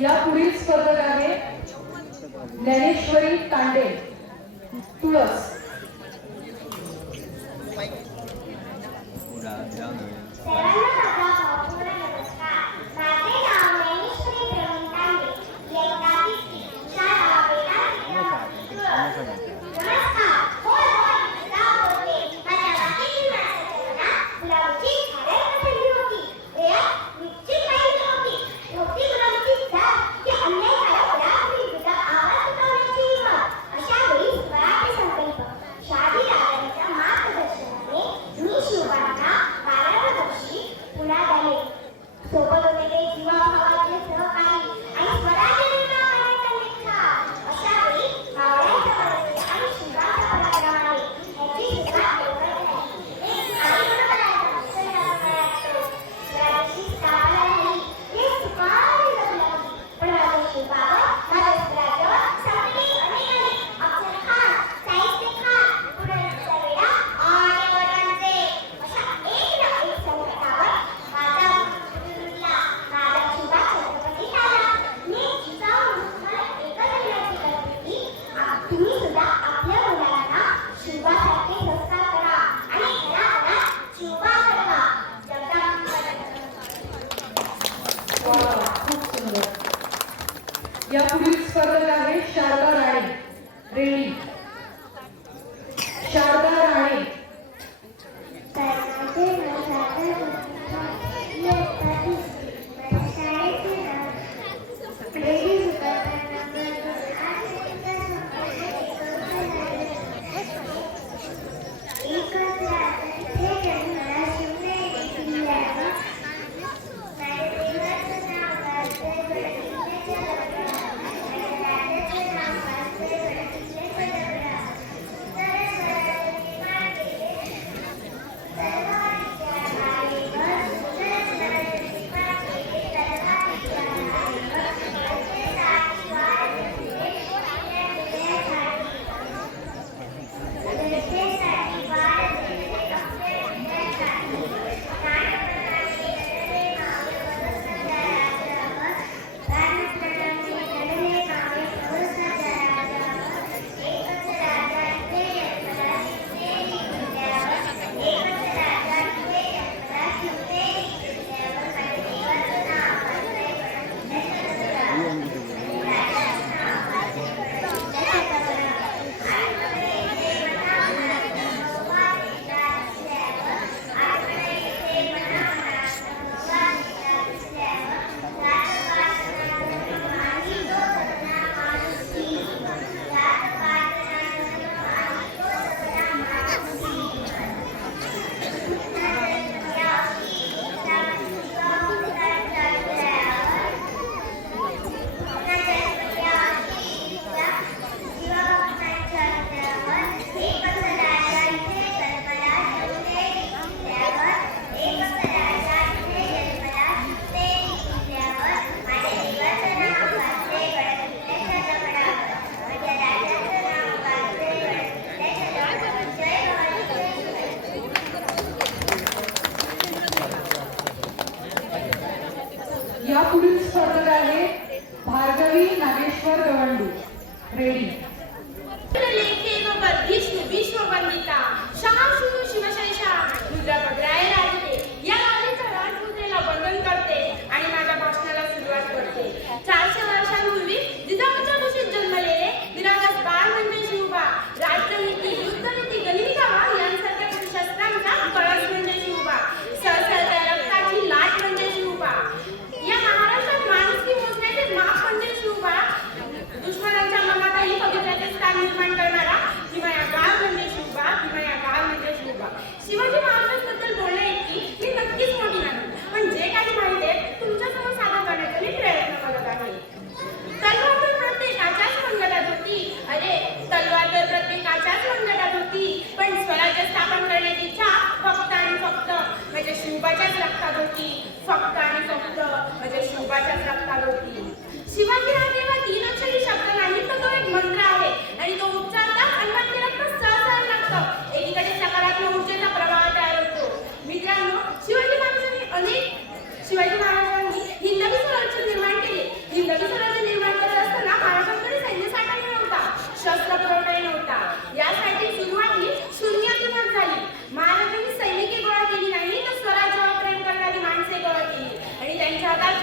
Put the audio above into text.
या पुढील स्पर्धक आहे ज्ञानेश्वरी तांडे तुळस. 30. Tem radar